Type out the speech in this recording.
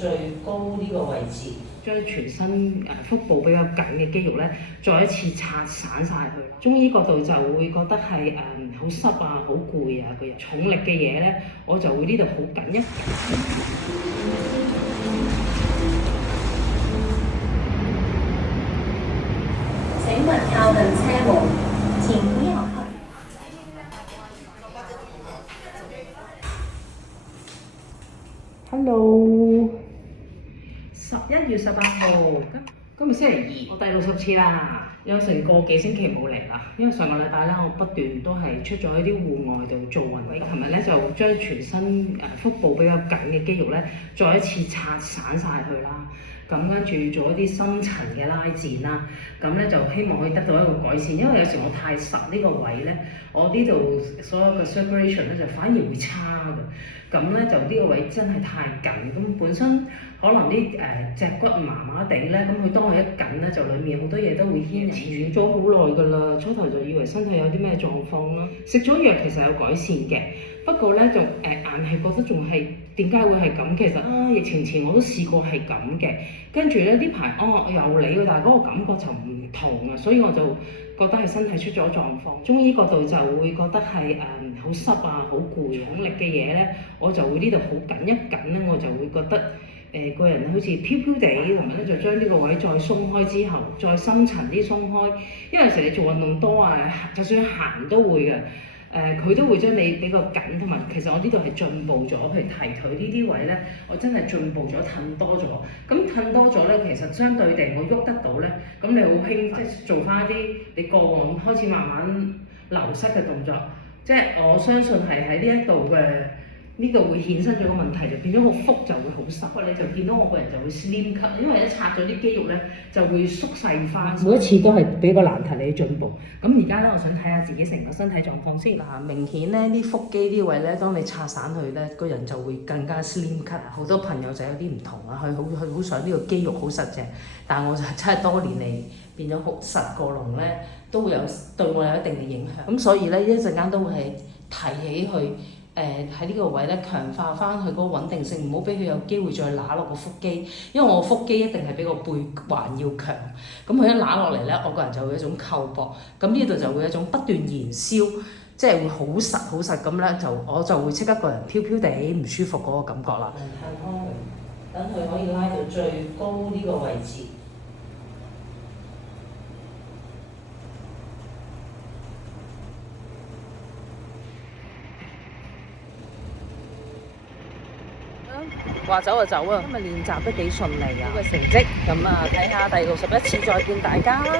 最高呢個位置，將全身腹部比較緊嘅肌肉咧，再一次拆散晒佢。中醫角度就會覺得係好濕啊、好攰啊個人，重力嘅嘢咧，我就會呢度好緊一緊。請勿靠近車門，請不要靠。Hello， 11月18號，今日星期2，我第60次啦，有成個幾星期冇嚟啦。因為上個禮拜咧，我不斷都係出咗喺啲戶外度做運動。琴日咧就將全身腹部比較緊嘅肌肉咧，再一次拆散晒佢啦。咁跟住做一啲深層嘅拉展啦，咁咧就希望可以得到一個改善。因為有時我太實呢個位咧，我呢度所有嘅 circulation 咧就反而會差嘅。咁咧就呢個位真係太緊，咁本身可能啲脊骨麻麻地咧，咁佢當佢一緊咧，就裡面好多嘢都會牽連咗好耐㗎啦。初頭就以為身體有啲咩狀況啦，食咗藥其實有改善嘅，不過咧就硬係覺得仲係點解會係咁？其實疫情前我都試過係咁嘅，跟住咧呢排有嚟喎，但係嗰個感覺就唔同啊，所以我就覺得係身體出咗狀況。中醫角度就會覺得係好濕啊、好攰、重力嘅嘢咧，我就會呢度好緊一緊咧，我就會覺得個人好似飄飄地，同埋咧就將呢個位再鬆開之後，再深層啲鬆開。因為有時你做運動多啊，就算行都會嘅。佢都會將你比較緊，同埋其實我呢度係進步咗，譬如提腿呢啲位咧，我真係進步咗，褪多咗。咁褪多咗咧，其實相對地我喐得到咧，咁你好興奮，即係做翻一啲你過往開始慢慢流失嘅動作。即係我相信係喺呢一度嘅。呢度會衍生咗個問題，就變咗個腹就會好濕，你就見到我個人就會 slim cut，因為一拆咗啲肌肉咧就會縮細翻。每一次都係俾個難題你進步。咁而家咧，我想睇下自己成個身體狀況先。嗱，明顯咧啲腹肌啲位咧，當你拆散佢咧，個人就會更加 slim cut。好多朋友就有啲唔同啊，佢好想呢個肌肉好實淨，但我就真係多年嚟變咗好實個龍咧，都會有對我有一定嘅影響。咁所以咧一陣間都會係提起佢。喺呢個位咧，強化翻佢嗰個穩定性，唔好俾佢有機會再揦落個腹肌，因為我腹肌一定係比個背環要強。咁佢一揦落嚟咧，我個人就會有一種扣膊，咁呢度就會有一種不斷燃燒，即係會好實好實咁咧，我就會即刻個人飄飄地唔舒服嗰個感覺啦。褪開佢，等佢可以拉到最高呢個位置。話走就走啊！今日練習都幾順利啊，呢個成績咁啊，睇下第61次再見大家啦。